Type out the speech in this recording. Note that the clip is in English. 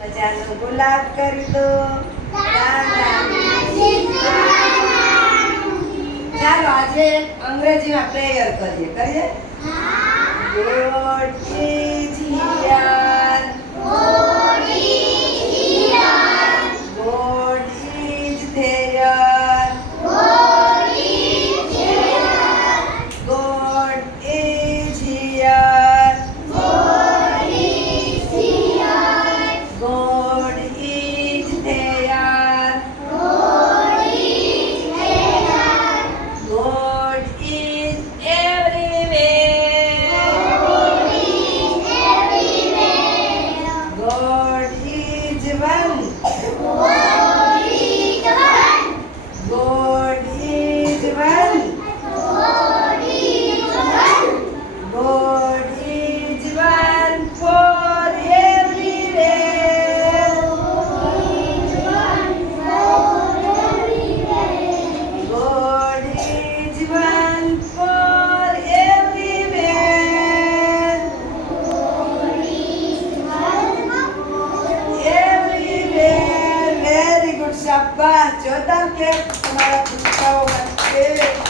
મજાનું ગુલાબ કરી દો. ચાલો આજે અંગ્રેજીમાં પ્રેયર કરીએ. God is here. God is there. God is here. God is here. God is there. God is everywhere. God is one. God is one. God is one for everywhere. God is one for everywhere. Everywhere. Very good. શાબાશ. જોરદાર clap તમારા પુસ્તકો માટે.